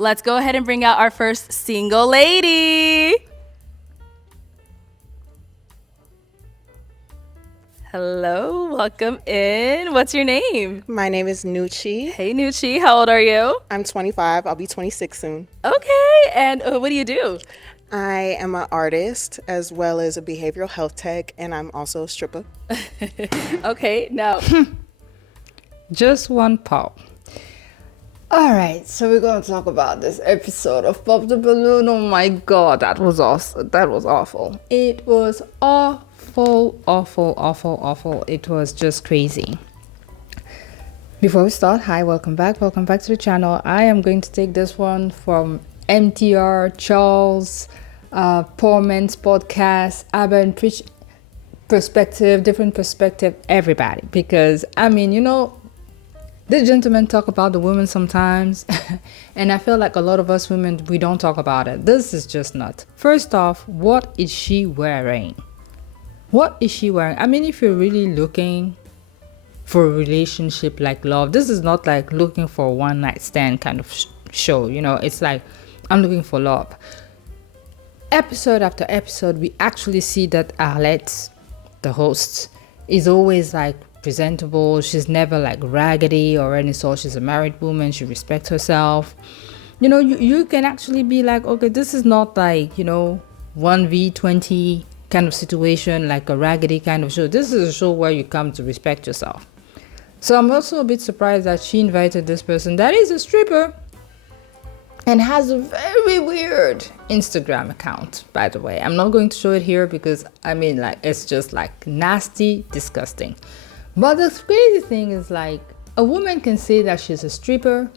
Let's go ahead and bring out our first single lady. Hello, welcome in. What's your name? My name is Nucci. Hey, Nucci. How old are you? I'm 25. I'll be 26 soon. Okay, and what do you do? I am an artist as well as a behavioral health tech, and I'm also a stripper. Okay, now. Just one pop. All right, so we're going to talk about this episode of Pop the Balloon. Oh my God, that was awesome. That was awful. It was awful. It was just crazy. Before we start, hi, welcome back to the channel. I am going to take this one from MTR, Charles, Poor Man's Podcast, Abba Preach perspective, different perspective, everybody. Because, I mean, you know, this gentleman talk about the women sometimes, and I feel like a lot of us women, we don't talk about it. This is just nuts. First off, what is she wearing? What is she wearing? I mean, if you're really looking for a relationship like love, this is not like looking for a one night stand kind of show. You know, it's like, I'm looking for love. Episode after episode, we actually see that Arlette, the host, is always like presentable. She's never like raggedy or any sort. She's a married woman. She respects herself. You know, you can actually be like, okay, this is not like, you know, 1v20 kind of situation, like a raggedy kind of show. This is a show where you come to respect yourself. So I'm also a bit surprised that she invited this person that is a stripper and has a very weird Instagram account, by the way. I'm not going to show it here because, I mean, like, it's just like nasty, disgusting. But the crazy thing is, like, a woman can say that she's a stripper,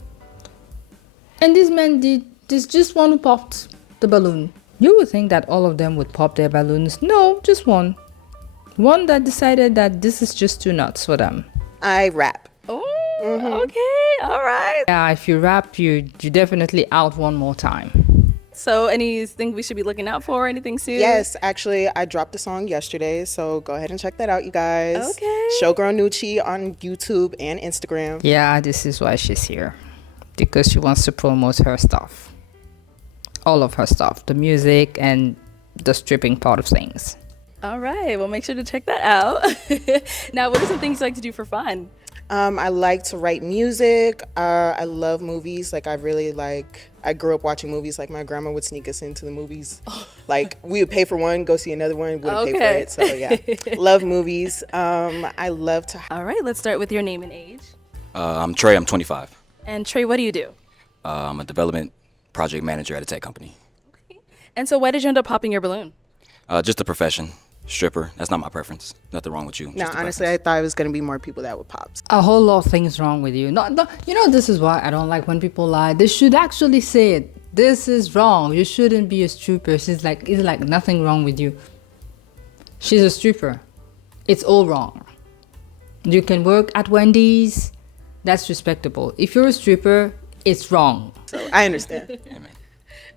and this man did this, just one who popped the balloon. You would think that all of them would pop their balloons. No, just one. One that decided that this is just too nuts for them. I rap. Oh, okay, all right. Yeah, if you rap, you definitely out one more time. So anything we should be looking out for? Anything soon? Yes, actually, I dropped a song yesterday, so go ahead and check that out, you guys. Okay. Showgirl Nucci on YouTube and Instagram. Yeah, this is why she's here. Because she wants to promote her stuff. All of her stuff. The music and the stripping part of things. All right, well, make sure to check that out. Now, what are some things you like to do for fun? I like to write music. I love movies. Like, I grew up watching movies. Like, my grandma would sneak us into the movies. Like, we would pay for one, go see another one, wouldn't pay for it. So, yeah. Love movies. I love to... All right, let's start with your name and age. I'm Trey. I'm 25. And Trey, what do you do? I'm a development project manager at a tech company. Okay. And so why did you end up popping your balloon? Just a profession. Stripper. That's not my preference. Nothing wrong with you. No, honestly, I thought it was going to be more people that would pop. A whole lot of things wrong with you. No, you know, this is why I don't like when people lie. They should actually say it. This is wrong. You shouldn't be a stripper. It's like nothing wrong with you. She's a stripper. It's all wrong. You can work at Wendy's. That's respectable. If you're a stripper, it's wrong. So I understand. Yeah, man.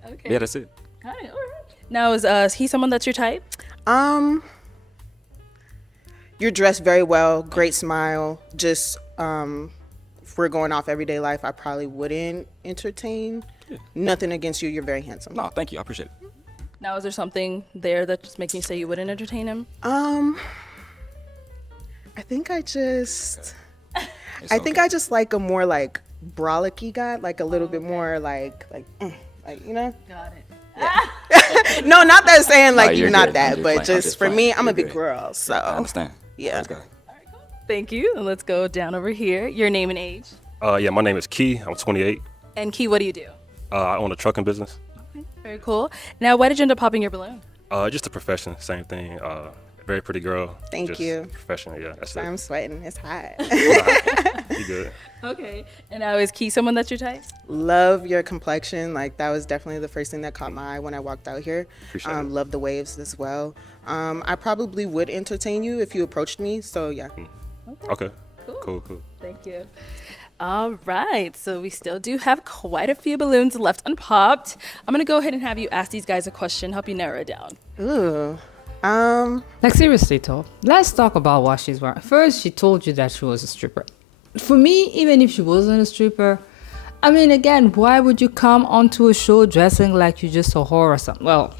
Okay. Yeah, that's it. All right. Now, is he someone that's your type? You're dressed very well, great smile. Just if we're going off everyday life, I probably wouldn't entertain. Yeah. Nothing against you. You're very handsome. No, thank you. I appreciate it. Now, is there something there that just makes you say you wouldn't entertain him? I think I just like a more like brolicky guy, like a little bit more like you know. Got it. No, not that saying like No, you're you're not good. that, I'm but just playing. just for me, I'm You're a big good. girl, so I understand. yeah. Let's go. Thank you. And let's go down over here. Your name and age. Yeah, my name is Key. I'm 28. And Key, what do you do? I own a trucking business. Okay, very cool. Now, why did you end up popping your balloon? Just a profession, same thing. Very pretty girl. Thank just you. Profession, yeah, that's I'm it. sweating. It's hot. You good? Okay. And now, is Key someone that's your type? Love your complexion. Like, that was definitely the first thing that caught my eye when I walked out here. Appreciate it. Love the waves as well. I probably would entertain you if you approached me. So yeah. Okay. Cool. Cool. Thank you. All right, so we still do have quite a few balloons left unpopped. I'm gonna go ahead and have you ask these guys a question, help you narrow it down. Ooh. Like, seriously, though, let's talk about what she's wearing. First, she told you that she was a stripper. For me, even if she wasn't a stripper, I mean, again, why would you come onto a show dressing like you just a whore or something? Well,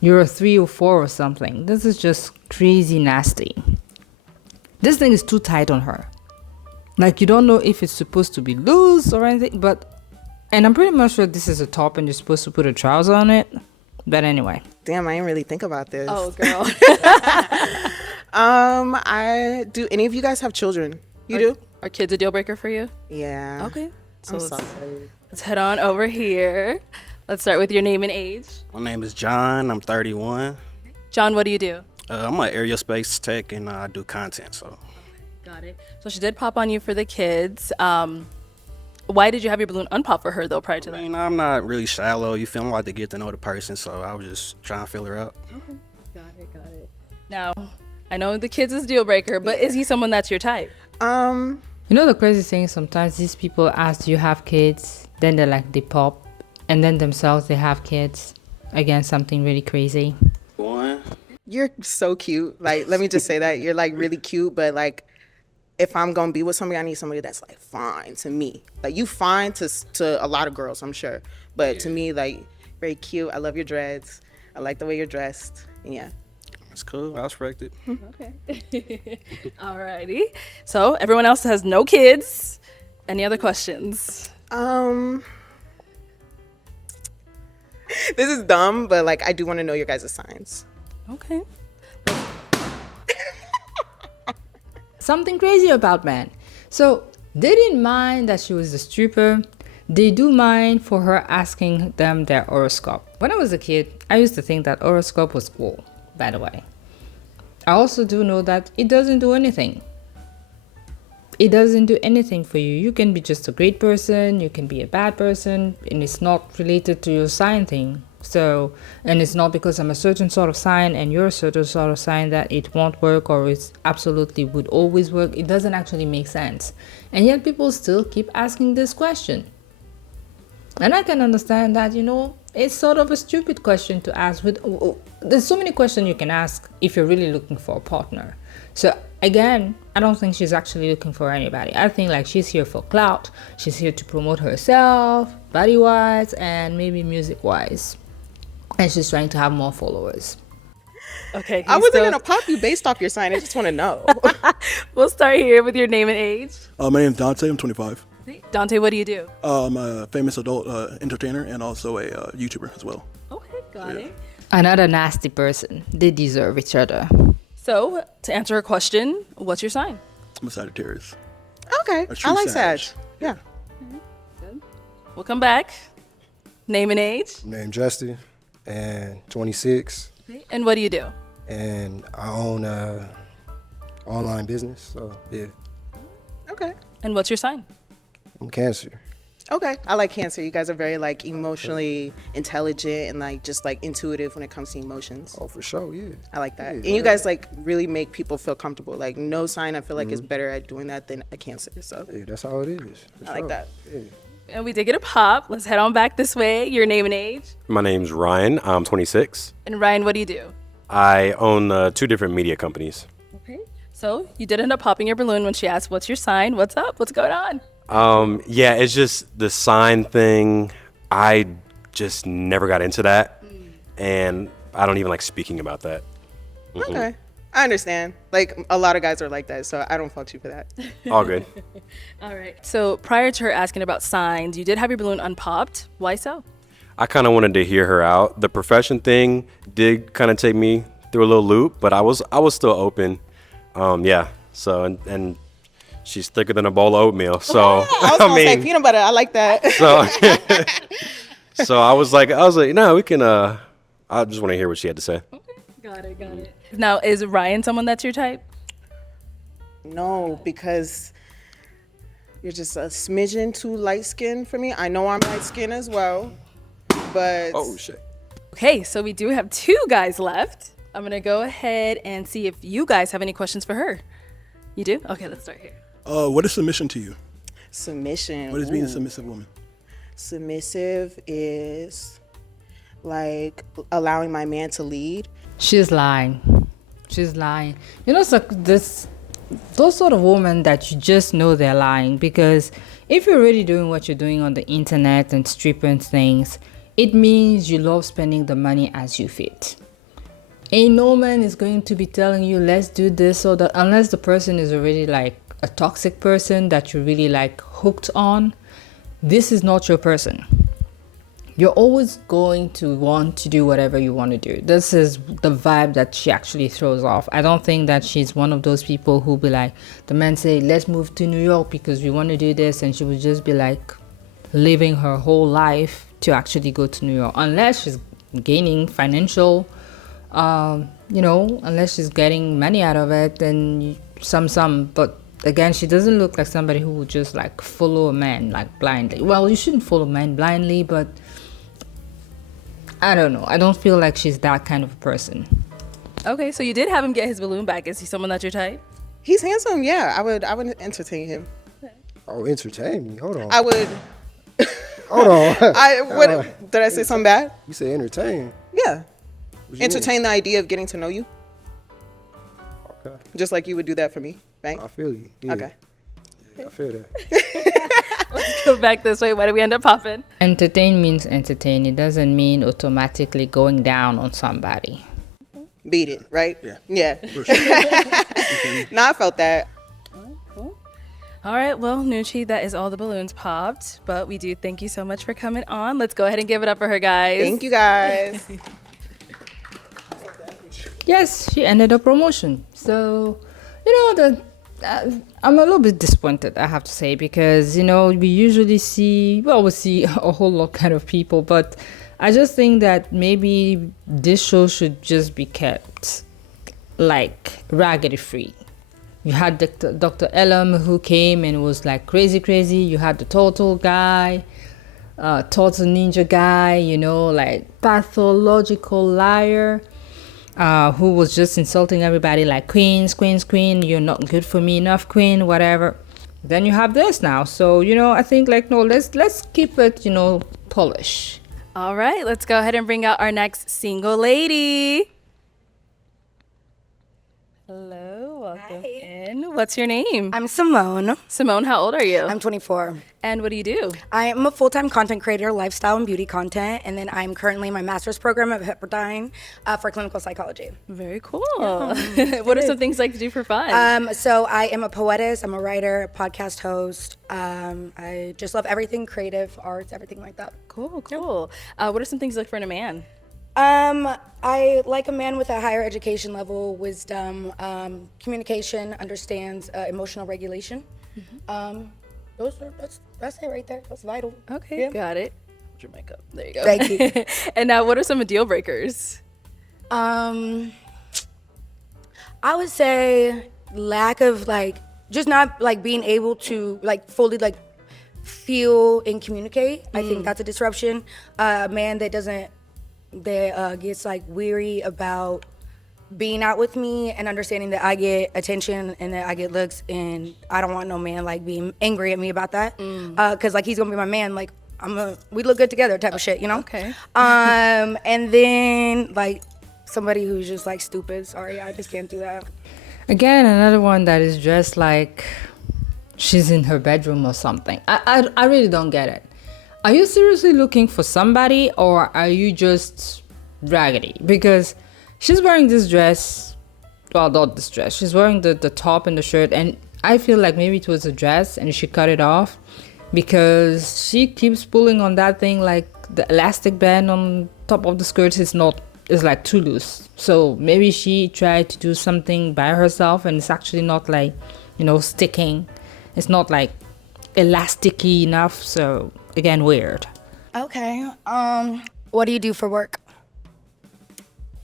you're a 3 or 4 or something. This is just crazy nasty. This thing is too tight on her. Like, you don't know if it's supposed to be loose or anything, and I'm pretty much sure this is a top and you're supposed to put a trouser on it. But anyway. Damn, I didn't really think about this. Oh, girl. I do. Any of you guys have children? You do? Are kids a deal breaker for you? Yeah. Okay. So I'm let's, sorry. let's head on over here. Let's start with your name and age. My name is John. I'm 31. John, what do you do? I'm an aerospace tech and I do content. So Got it. So she did pop on you for the kids. Why did you have your balloon unpop for her, though, prior to I that? mean, I'm not really shallow. You feel me? I like to get to know the person. So I was just trying to fill her out. Got it. Now, I know the kids is deal breaker, but is he someone that's your type? You know the crazy thing is sometimes these people ask, do you have kids? Then they're like, they pop. And then themselves, they have kids. Again, something really crazy. One. You're so cute. Like, let me just say that. You're like really cute, but like, if I'm gonna be with somebody, I need somebody that's like fine to me. Like, you fine to a lot of girls, I'm sure. But to me, like, very cute. I love your dreads. I like the way you're dressed. And yeah. That's cool. I respect it. Okay. Alrighty. So everyone else has no kids. Any other questions? This is dumb, but like, I do want to know your guys' signs. Okay. Something crazy about men. So they didn't mind that she was a stripper. They do mind for her asking them their horoscope. When I was a kid, I used to think that horoscope was cool, by the way. I also do know that it doesn't do anything. It doesn't do anything for you. You can be just a great person, you can be a bad person, and it's not related to your sign thing. So, and it's not because I'm a certain sort of sign and you're a certain sort of sign that it won't work or it absolutely would always work. It doesn't actually make sense. And yet people still keep asking this question. And I can understand that, it's sort of a stupid question to ask. There's so many questions you can ask if you're really looking for a partner. So again, I don't think she's actually looking for anybody. I think like she's here for clout. She's here to promote herself, body-wise and maybe music-wise. And she's trying to have more followers. Okay. I wasn't gonna pop you based off your sign. I just want to know. We'll start here with your name and age. My name's Dante. I'm 25. Dante, what do you do? I'm a famous adult entertainer and also a YouTuber as well. Okay, got it. Another nasty person. They deserve each other. So, to answer her question, what's your sign? I'm a Sagittarius. Okay. A true I like Sag. Sag. Yeah. We'll come back. Name and age. Named Justin and 26, And what do you do? and I own a online business. So yeah, Okay. And what's your sign? I'm Cancer. Okay. I like Cancer. You guys are very like emotionally intelligent and like just like intuitive when it comes to emotions. Oh, for sure, yeah. I like that. Yeah, And you guys like really make people feel comfortable. Like no sign I feel like is better at doing that than a Cancer. So Yeah, that's how it is. For I like sure. that. Yeah. And we did get a pop. Let's head on back this way. Your name and age. My name's Ryan. I'm 26. And Ryan, what do you do? I own 2 different media companies. Okay. So, you did end up popping your balloon when she asked, what's your sign? What's up? What's going on? Yeah, it's just the sign thing. I just never got into that. And I don't even like speaking about that. Okay. I understand. Like a lot of guys are like that, so I don't fault you for that. All good. All right. So, prior to her asking about signs, you did have your balloon unpopped. Why so? I kind of wanted to hear her out. The profession thing did kind of take me through a little loop, but I was still open. Yeah. So and she's thicker than a bowl of oatmeal. So I was gonna say peanut butter. I like that. So I was like, no, we can. I just want to hear what she had to say. Got it. Now, is Ryan someone that's your type? No, because you're just a smidgen too light skinned for me. I know I'm light skinned as well, but Oh shit. Okay, so we do have 2 guys left. I'm going to go ahead and see if you guys have any questions for her. You do? Okay, let's start here. What is submission to you? submission. What is being a Ooh. submissive woman? Submissive is like allowing my man to lead. She's lying. You know, so this those sort of women that you just know they're lying, because if you're already doing what you're doing on the internet and stripping things, it means you love spending the money as you fit. Ain't no man is going to be telling you let's do this or that, unless the person is already like a toxic person that you're really like hooked on. This is not your person. You're always going to want to do whatever you want to do. This is the vibe that she actually throws off. I don't think that she's one of those people who be like, the men say, let's move to New York because we want to do this. And she would just be like living her whole life to actually go to New York. Unless she's gaining financial, unless she's getting money out of it, then some. But again, she doesn't look like somebody who would just like follow a man like blindly. Well, you shouldn't follow men blindly, but I don't know. I don't feel like she's that kind of person. Okay, so you did have him get his balloon back. Is he someone that's your type? He's handsome. Yeah, I would entertain him. Oh, entertain me. Hold on. I would. Hold on. Did I say something bad? You say entertain. Yeah. What you Entertain the idea of getting to know you, mean? Okay. just like you would do that for me, right? I feel you. Yeah. Okay. I feel that. Let's go back this way. Why did we end up popping? Entertain means entertain. It doesn't mean automatically going down on somebody. Beat it, right? Yeah. Yeah. For sure. No, I felt that. All right, well, Nucci, that is all the balloons popped. But we do thank you so much for coming on. Let's go ahead and give it up for her, guys. Thank you, guys. Yes, she ended a promotion. So, I'm a little bit disappointed, I have to say, because, we see a whole lot kind of people, but I just think that maybe this show should just be kept like raggedy free. You had Dr. Elam who came and was like crazy. You had the Turtle guy, Turtle Ninja guy, like pathological liar. Who was just insulting everybody like queen, you're not good for me enough, queen, whatever. Then you have this now. So, I think like, no, let's keep it, polish. All right, let's go ahead and bring out our next single lady. Hello, welcome in. What's your name? I'm Simone. Simone, how old are you? I'm 24. And what do you do? I am a full-time content creator, lifestyle and beauty content, and then I'm currently in my master's program at Ep.20 for clinical psychology. Very cool. What are some things you like to do for fun? So I am a poetess, I'm a writer, a podcast host. I just love everything creative, arts, everything like that. Cool. What are some things you look for in a man? I like a man with a higher education level, wisdom, communication, understands emotional regulation. That's it right there. That's vital. Okay, Yeah. got it. Put your mic up. There you go. Thank you. And now, what are some deal breakers? I would say lack of just not being able to fully feel and communicate. I think that's a disruption. A man that gets weary about being out with me and understanding that I get attention and that I get looks, and I don't want no man being angry at me about that. Cause he's gonna be my man. We look good together type of shit, Okay. And then somebody who's just stupid. Sorry, I just can't do that. Again, another one that is dressed like she's in her bedroom or something. I really don't get it. Are you seriously looking for somebody, or are you just raggedy? Because she's wearing this dress, well, not this dress. She's wearing the top and the shirt, and I feel like maybe it was a dress and she cut it off because she keeps pulling on that thing like the elastic band on top of the skirt is too loose. So maybe she tried to do something by herself and it's actually not sticking. It's not elasticy enough. So again, weird. Okay. What do you do for work?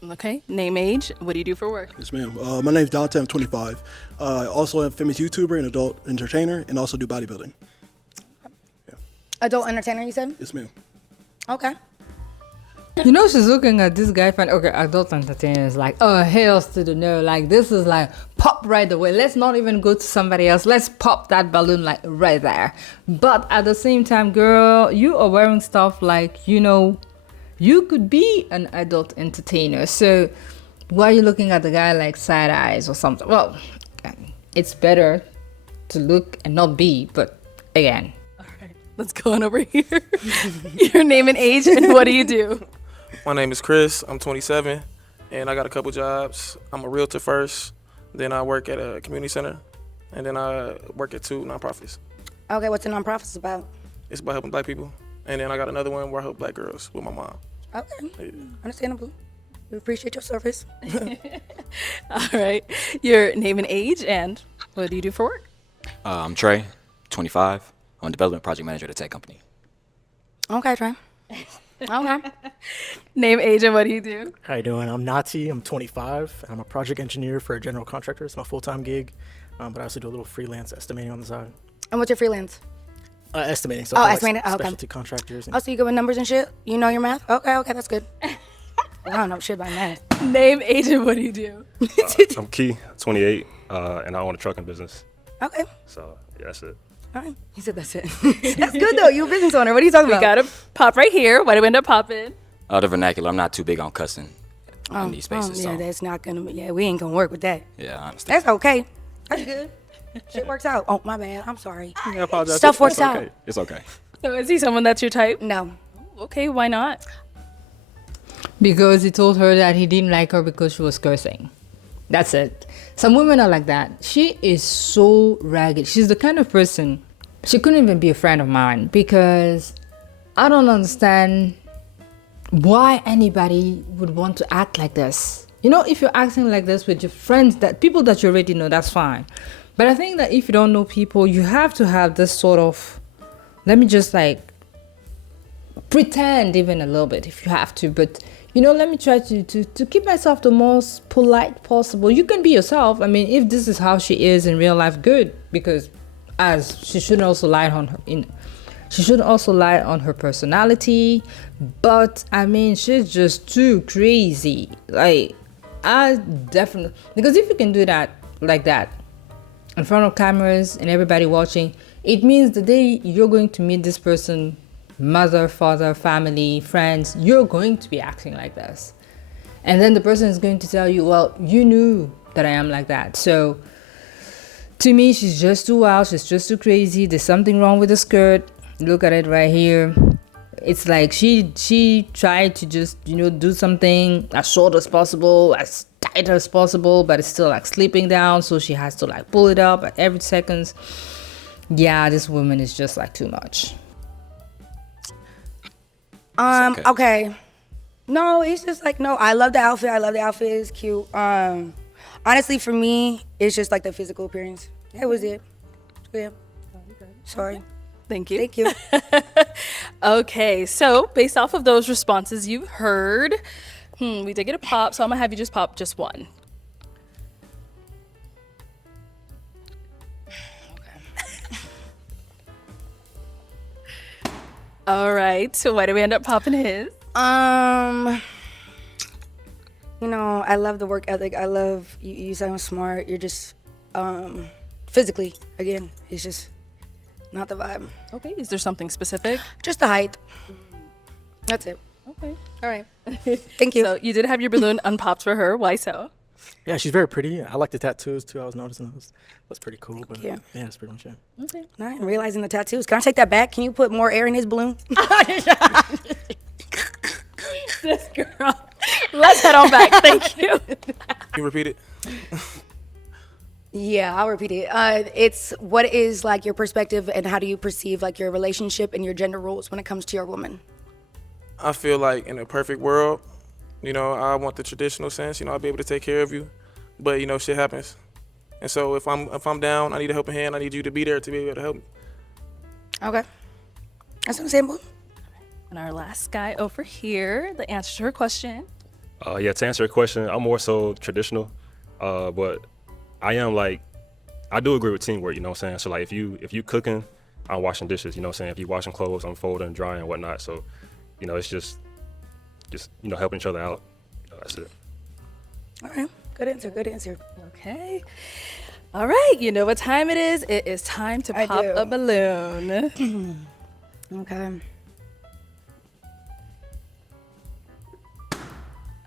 Okay. Name, age. What do you do for work? Yes, ma'am. My name's Dante. I'm 25. Also a famous YouTuber and adult entertainer, and also do bodybuilding. Adult entertainer, you said? Yes, ma'am. Okay. She's looking at this guy fan. Okay, adult entertainer is oh, hells to the no. This is pop right away. Let's not even go to somebody else. Let's pop that balloon right there. But at the same time, girl, you are wearing stuff you could be an adult entertainer. So why are you looking at the guy side eyes or something? Well, it's better to look and not be, but again. All right, let's go on over here. Your name and age, and what do you do? My name is Chris. I'm 27, and I got a couple jobs. I'm a realtor first, then I work at a community center, and then I work at 2 nonprofits. Okay, what's the nonprofits about? It's about helping black people. And then I got another one where I help black girls with my mom. Okay, Yeah. understandable. We appreciate your service. All right, your name and age, and what do you do for work? I'm Trey, 25. I'm a development project manager at a tech company. Okay, Trey. Okay. Name, age, and what do you do? How you doing? I'm Nati. I'm 25. I'm a project engineer for a general contractor. It's my full-time gig, but I also do a little freelance estimating on the side. And what's your freelance? Estimating. So Oh, for, estimating. Oh, okay. Specialty contractors. And Oh, so you good with numbers and shit? You know your math? Okay, that's good. I don't know shit about math. Name, age, and what do you do? I'm Key, 28, and I own a trucking business. Okay. So, yeah, that's it. All right. He said that's it. That's good, though. You're a business owner. What are you talking We about? got to pop right here. Why do we end up popping? The vernacular, I'm not too big on cussing in these spaces. Yeah, so, that's not going to, we ain't going to work with that. yeah, I understand. That's okay. That's good. Shit works out. Oh, my bad. I'm sorry. I apologize. Stuff works It's out. okay. It's okay. So is he someone that's your type? No. Okay, why not? Because he told her that he didn't like her because she was cursing. That's it. Some women are like that. She is so ragged. She's the kind of person, she couldn't even be a friend of mine because I don't understand why anybody would want to act like this. You know, if you're acting like this with your friends, that people that you already know, that's fine. But I think that if you don't know people, you have to have this sort of, let me just like pretend even a little bit if you have to, but you know, let me try to keep myself the most polite possible. You can be yourself. I mean, if this is how she is in real life, good, because as she shouldn't also lie on her she shouldn't also lie on her personality. But I mean, she's just too crazy. Like, I definitely, because if you can do that like that in front of cameras and everybody watching, it means the day you're going to meet this person, mother, father, family, friends, you're going to be acting like this. And then the person is going to tell you, well, you knew that I am like that. So to me, she's just too wild. She's just too crazy. There's something wrong with the skirt. Look at it right here. It's like she tried to just, you know, do something as short as possible, as tight as possible, but it's still like slipping down. So she has to like pull it up at every second. Yeah, this woman is just like too much. Okay. No, it's just like, no, I love the outfit. It's cute. Honestly, for me, it's just like the physical appearance. That was it. Yeah. Sorry. Thank you. Thank you. Okay, so based off of those responses you heard, we did get a pop, so I'm gonna have you just pop just one. All right, so why do we end up popping his? You know, I love the work ethic. I love you sound smart. You're just physically, again, it's just not the vibe. Okay, is there something specific? Just the height. That's it. Okay. All right. Thank you. So you did have your balloon unpopped for her. Why so? yeah, she's very pretty. I like the tattoos too. I was noticing those. That's pretty cool. But Yeah. yeah, that's pretty much it. Okay. Not realizing the tattoos. Can I take that back? Can you put more air in his balloon? This girl. Let's head on back. Thank you. Can you repeat it? Yeah, I'll repeat it. It's what is like your perspective and how do you perceive like your relationship and your gender roles when it comes to your woman? I feel like in a perfect world, you know, I want the traditional sense. You know, I'll be able to take care of you, but you know, shit happens, and so if I'm down, I need a helping hand. I need you to be there to be able to help me. Okay. That's understandable. And our last guy over here, the answer to her question. Yeah, to answer your question, I'm more so traditional, but I am like, I do agree with teamwork, you know what I'm saying? So like if you cooking, I'm washing dishes, you know what I'm saying? If you washing clothes, I'm folding, drying, and whatnot. So, you know, it's just you know, helping each other out. You know, that's it. All right. Good answer. Good answer. Okay. All right. You know what time it is? It is time to I pop do. a balloon. Okay.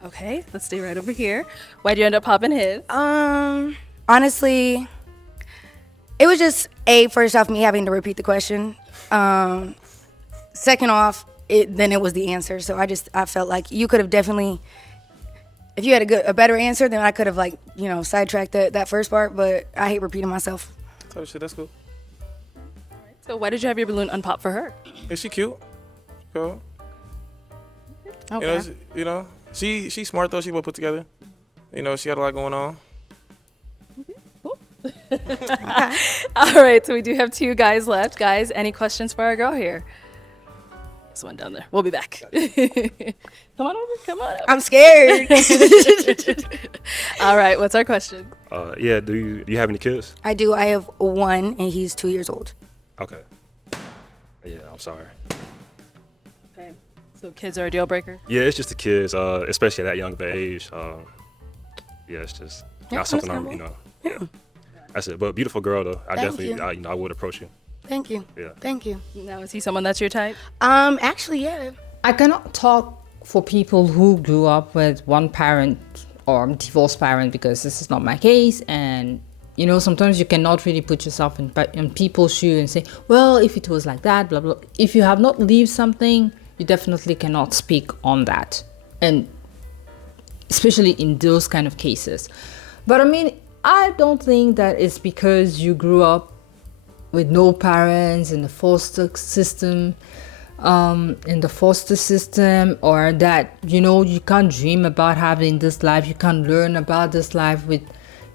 Okay. Let's stay right over here. Why'd you end up popping his? Honestly, It was just first off, me having to repeat the question. Second off, then it was the answer. So I felt like you could have definitely, if you had a better answer, then I could have sidetracked that first part. But I hate repeating myself. Oh shit, that's cool. So why did you have your balloon unpop for her? Is she cute? Girl. Okay. She's smart though. She well put together. She had a lot going on. All right, so we do have 2 guys left. Guys, any questions for our girl here? This one down there. We'll be back. Come on over. I'm scared. All right, what's our question? Yeah. Do you have any kids? I do. I have one, and he's 2 years old. Okay. Yeah, I'm sorry. Okay. So kids are a deal breaker? Yeah, it's just the kids, especially at that young of an age. Yeah, it's just not something Yeah. That's it. But beautiful girl though. I Thank definitely, you. I would approach you. Thank you. Yeah. Thank you. Now, is he someone that's your type? Actually, yeah. I cannot talk for people who grew up with one parent or divorced parent because this is not my case. And sometimes you cannot really put yourself in people's shoes and say, well, if it was like that, blah blah. If you have not lived something, you definitely cannot speak on that, and especially in those kind of cases. But I don't think that it's because you grew up with no parents in the foster system, or that you can't dream about having this life, you can't learn about this life with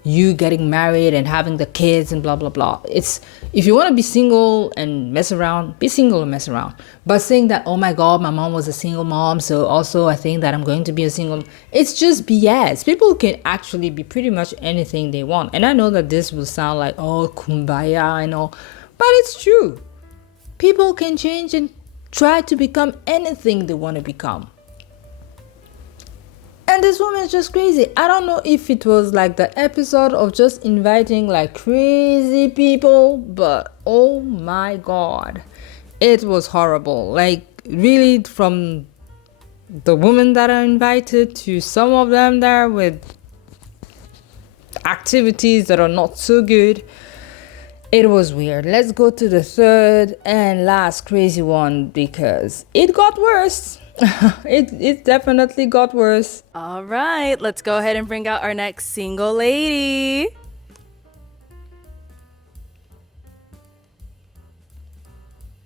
you getting married and having the kids and blah blah blah. It's, if you want to be single and mess around, be single and mess around. But saying that, oh my god, my mom was a single mom, so also I think that I'm going to be a single, it's just BS. People can actually be pretty much anything they want. And I know that this will sound like, oh, kumbaya and all, but it's true. People can change and try to become anything they want to become. And this woman is just crazy. I don't know if it was like the episode of just inviting like crazy people, but oh my god, it was horrible. Like, really, from the women that are invited to some of them there with activities that are not so good. It was weird. Let's go to the third and last crazy one because it got worse. It definitely got worse. All right, let's go ahead and bring out our next single lady.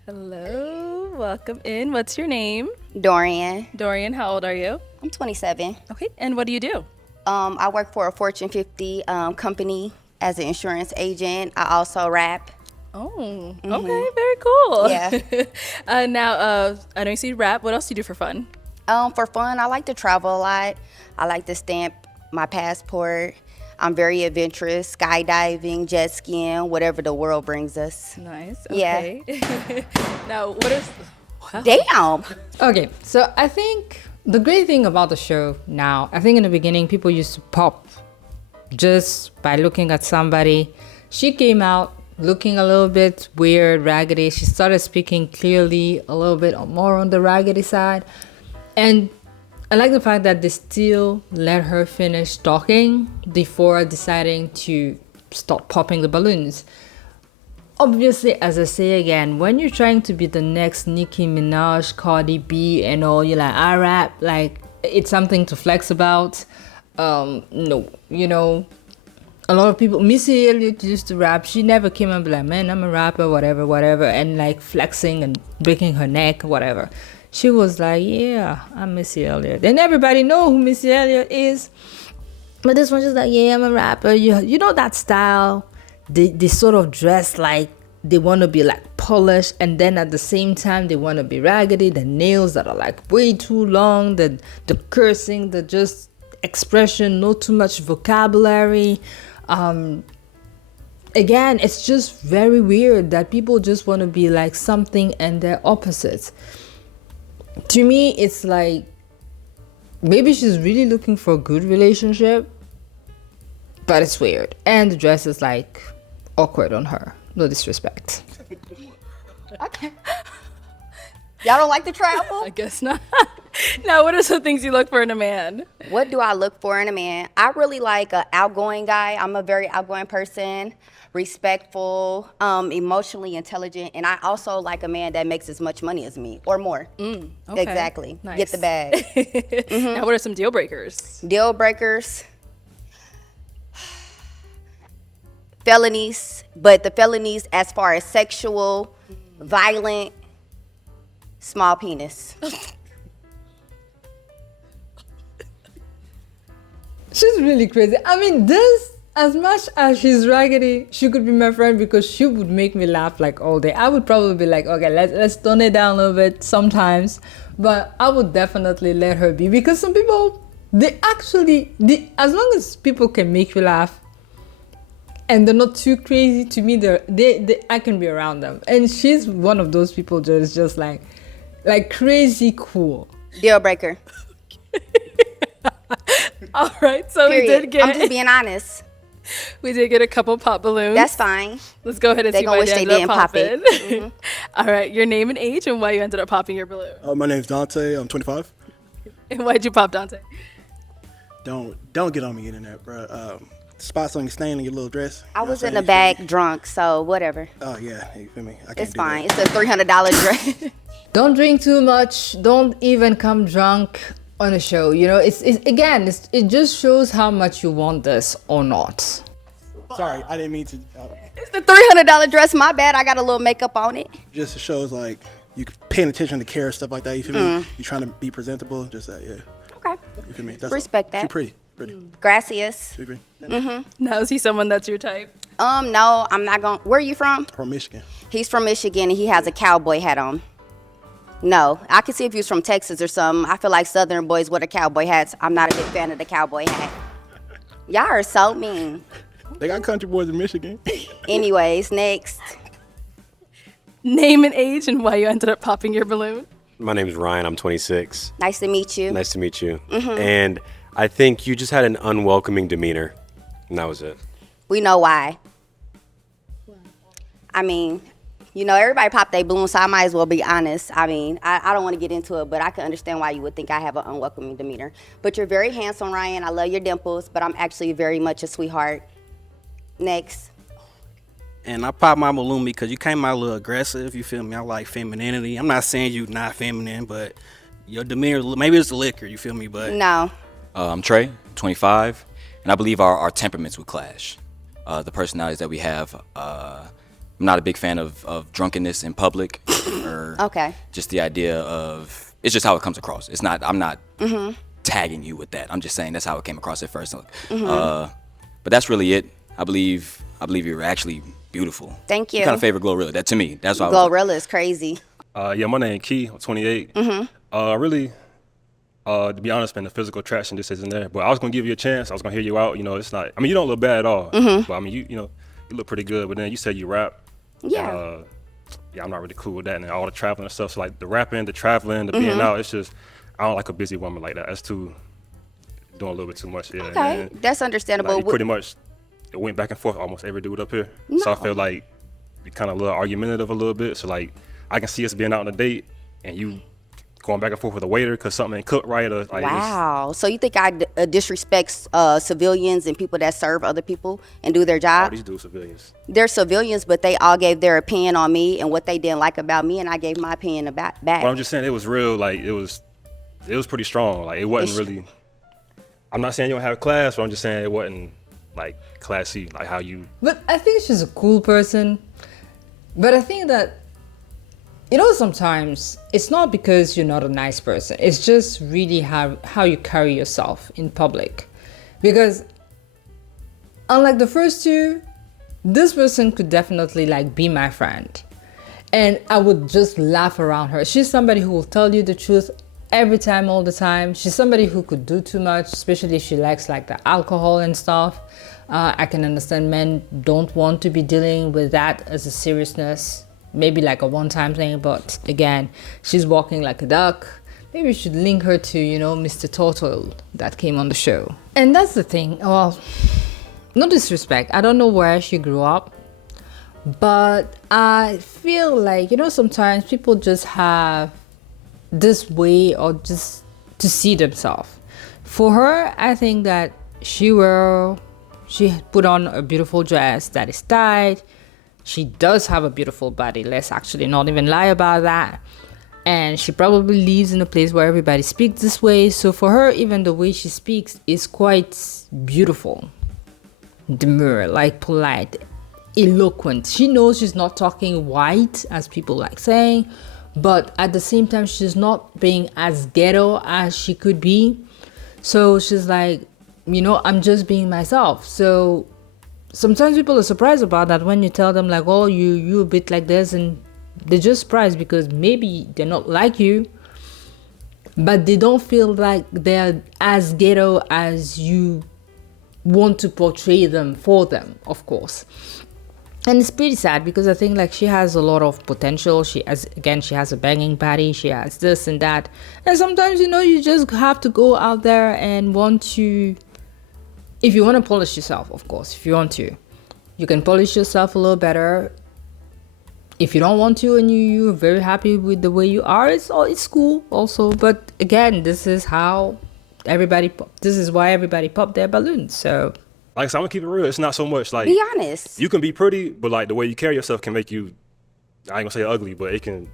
Hello, welcome in. What's your name? Dorian. Dorian, how old are you? I'm 27. Okay, and what do you do? I work for a Fortune 50 company as an insurance agent. I also rap. Oh, okay, very cool. Yeah. Now, I know you see rap. What else do you do for fun? For fun, I like to travel a lot. I like to stamp my passport. I'm very adventurous, skydiving, jet skiing, whatever the world brings us. Nice. Okay. Yeah. Now, what is... Wow. Damn. Okay, so I think the great thing about the show now, I think in the beginning, people used to pop just by looking at somebody. She came out looking a little bit weird, raggedy. She started speaking clearly a little bit more on the raggedy side. And I like the fact that they still let her finish talking before deciding to stop popping the balloons. Obviously, as I say again, when you're trying to be the next Nicki Minaj, Cardi B and all, you're like, I rap, like, it's something to flex about. No, a lot of people, Missy Elliott used to rap. She never came and be like, man, I'm a rapper, whatever, and like flexing and breaking her neck, whatever. She was like, yeah, I'm Missy Elliott. And everybody know who Missy Elliott is. But this one's just like, yeah, I'm a rapper. You know that style? They sort of dress like they want to be like polished, and then at the same time they want to be raggedy. The nails that are like way too long, the cursing, the just expression, not too much vocabulary. Again, it's just very weird that people just want to be like something and they're opposites. To me, it's like maybe she's really looking for a good relationship, but it's weird. And the dress is like awkward on her. No disrespect. Okay. Y'all don't like to travel? I guess not. Now, what are some things you look for in a man? What do I look for in a man? I really like an outgoing guy. I'm a very outgoing person, respectful, emotionally intelligent, and I also like a man that makes as much money as me or more. Okay. Exactly. Nice. Get the bag. Now, what are some deal breakers? Deal breakers. Felonies, but the felonies as far as sexual, violent, small penis. She's really crazy. I mean, this, as much as she's raggedy, she could be my friend because she would make me laugh like all day. I would probably be like, okay, let's tone it down a little bit sometimes, but I would definitely let her be because some people, as long as people can make you laugh and they're not too crazy, to me, I can be around them. And she's one of those people that is just like crazy cool. Deal breaker. All right, so Period. we did get. I'm just being honest. We did get a couple pop balloons. That's fine. Let's go ahead and They see gonna why wish you they ended didn't up pop popping. it. All right, your name and age and why you ended up popping your balloon. My name's Dante. I'm 25. And why'd you pop Dante? Don't get on me, internet, bro. Spots on your stain on your little dress. I was in the bag drunk, so whatever. Oh yeah, you feel me? I can't It's do fine. that. It's a $300 dress. Don't drink too much. Don't even come drunk on a show. You know, it just shows how much you want this or not. Sorry, I didn't mean to. It's the $300 dress. My bad. I got a little makeup on it. Just shows like you paying attention to care, stuff like that. You feel me? You trying to be presentable, just that, yeah. Okay. You feel me? That's Respect all. that. She pretty. Gracias. She pretty. Now, is he someone that's your type? No, I'm not going. Where are you from? From Michigan. He's from Michigan and he has a cowboy hat on. No, I could see if he was from Texas or something. I feel like Southern boys wear the cowboy hats. I'm not a big fan of the cowboy hat. Y'all are so mean. They got country boys in Michigan. Anyways, next. Name and age and why you ended up popping your balloon. My name's Ryan. I'm 26. Nice to meet you. Nice to meet you. And I think you just had an unwelcoming demeanor, and that was it. We know why. I mean, you know, everybody pop their balloon, so I might as well be honest. I mean, I don't want to get into it, but I can understand why you would think I have an unwelcoming demeanor. But you're very handsome, Ryan. I love your dimples, but I'm actually very much a sweetheart. Next. And I popped my balloon because you came out a little aggressive. You feel me? I like femininity. I'm not saying you not feminine, but your demeanor, maybe it's the liquor. You feel me? But no. I'm Trey, 25, and I believe our temperaments would clash. The personalities that we have. I'm not a big fan of drunkenness in public, or just the idea of it's just how it comes across. It's not. I'm not tagging you with that. I'm just saying that's how it came across at first. But that's really it. I believe you're actually beautiful. Thank you. You kind of favor Glorilla. That to me, that's why. Glorilla is crazy. Yeah, my name Key. I'm 28. Really, to be honest, man, the physical attraction just isn't there. But I was gonna give you a chance. I was gonna hear you out. You know, it's not. I mean, you don't look bad at all. But I mean, you look pretty good. But then you said you rap. Yeah. Yeah, I'm not really cool with that. And all the traveling and stuff. So like the rapping, the traveling, the being out. It's just I don't like a busy woman like that. That's doing a little bit too much. Yeah. Okay, that's understandable. Like, pretty much, it went back and forth almost every dude up here. No. So I feel like we kind of a little argumentative a little bit. So like I can see us being out on a date and you going back and forth with a waiter because something ain't cooked right. Or like Wow. So you think I disrespect civilians and people that serve other people and do their job? All these dudes civilians. They're civilians, but they all gave their opinion on me and what they didn't like about me, and I gave my opinion back. But I'm just saying it was real. Like it was pretty strong. Like it wasn't really. I'm not saying you don't have class, but I'm just saying it wasn't like classy. Like how you. But I think she's a cool person. But I think that, you know, sometimes it's not because you're not a nice person. It's just really how you carry yourself in public. Because unlike the first two, this person could definitely like be my friend. And I would just laugh around her. She's somebody who will tell you the truth every time, all the time. She's somebody who could do too much, especially if she likes like the alcohol and stuff. I can understand men don't want to be dealing with that as a seriousness. Maybe like a one-time thing, but again, she's walking like a duck. Maybe we should link her to, you know, Mr. Turtle that came on the show. And that's the thing. Well, no disrespect. I don't know where she grew up, but I feel like, you know, sometimes people just have this way or just to see themselves. For her, I think that she put on a beautiful dress that is tight. She does have a beautiful body. Let's actually not even lie about that. And she probably lives in a place where everybody speaks this way. So for her, even the way she speaks is quite beautiful. Demure, like polite, eloquent. She knows she's not talking white, as people like saying, but at the same time, she's not being as ghetto as she could be. So she's like, I'm just being myself. So sometimes people are surprised about that when you tell them like, oh, you a bit like this, and they're just surprised because maybe they're not like you, but they don't feel like they're as ghetto as you want to portray them for them, of course. And it's pretty sad because I think like she has a lot of potential. She has a banging body. She has this and that. And sometimes, you just have to go out there and want to, if you want to polish yourself, of course, if you want to, you can polish yourself a little better. If you don't want to and you're very happy with the way you are, it's cool also. But again, this is why everybody popped their balloons. So like I said, I'm gonna keep it real. It's not so much like, be honest. You can be pretty, but like the way you carry yourself can make you, I ain't gonna say ugly, but it can,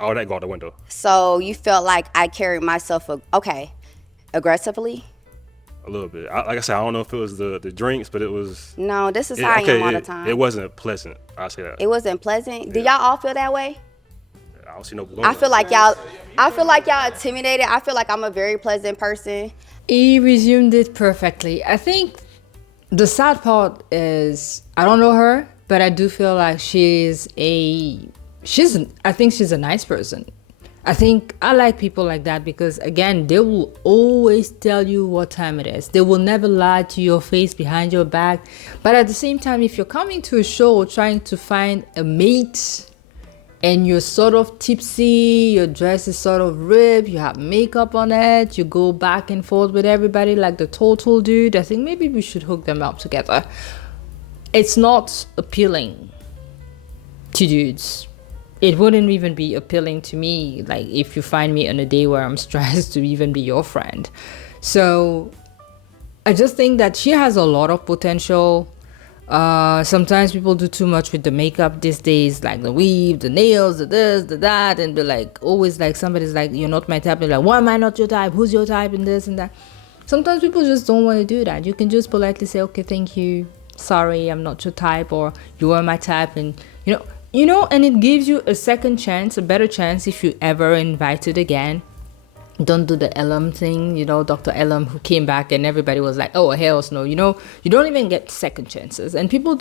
all that go out the window. So you felt like I carried myself, aggressively? A little bit. Like I said, I don't know if it was the drinks, but it was. No, this is how I am all the time. It wasn't pleasant. I'll say that. It wasn't pleasant. Do y'all all feel that way? I don't see no balloons. I feel like y'all intimidated. I feel like I'm a very pleasant person. He resumed it perfectly. I think the sad part is I don't know her, but I do feel like I think she's a nice person. I think I like people like that because again, they will always tell you what time it is. They will never lie to your face behind your back. But at the same time, if you're coming to a show trying to find a mate and you're sort of tipsy, your dress is sort of ripped, you have makeup on it, you go back and forth with everybody like the total dude, I think maybe we should hook them up together. It's not appealing to dudes. It wouldn't even be appealing to me, like if you find me on a day where I'm stressed to even be your friend. So I just think that she has a lot of potential. Sometimes people do too much with the makeup these days, like the weave, the nails, the this, the that, and be like always like somebody's like, you're not my type. They're like, why am I not your type? Who's your type? And this and that. Sometimes people just don't want to do that. You can just politely say, okay, thank you, sorry, I'm not your type, or you are my type, and and it gives you a second chance, a better chance if you ever invited again. Don't do the Elam thing, Dr. Elam who came back and everybody was like, oh, hell no, you don't even get second chances. And people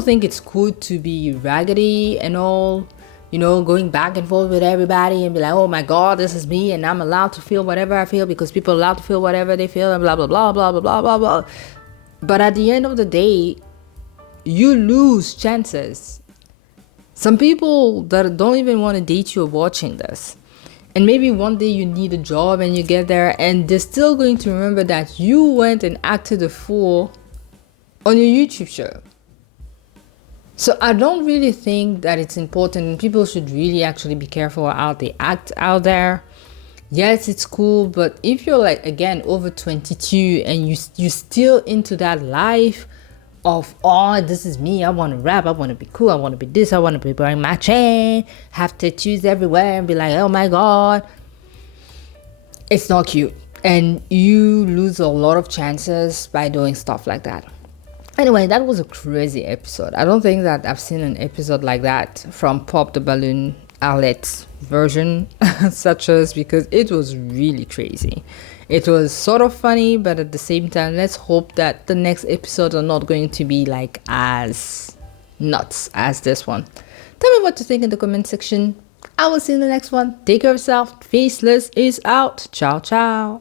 think it's cool to be raggedy and all, going back and forth with everybody and be like, oh my God, this is me and I'm allowed to feel whatever I feel because people are allowed to feel whatever they feel and blah, blah, blah, blah, blah, blah, blah, blah. But at the end of the day, you lose chances. Some people that don't even want to date you are watching this. And maybe one day you need a job and you get there and they're still going to remember that you went and acted a fool on your YouTube show. So I don't really think that it's important. People should really actually be careful how they act out there. Yes, it's cool, but if you're like, again, over 22 and you're still into that life of, oh, this is me, I want to rap, I want to be cool, I want to be this, I want to be wearing my chain, have tattoos everywhere and be like, oh my God, it's not cute. And you lose a lot of chances by doing stuff like that. Anyway, that was a crazy episode. I don't think that I've seen an episode like that from Pop the Balloon Arlette's version, such as, because it was really crazy. It was sort of funny, but at the same time, let's hope that the next episodes are not going to be like as nuts as this one. Tell me what you think in the comment section. I will see you in the next one. Take care of yourself. Faceless is out. Ciao, ciao.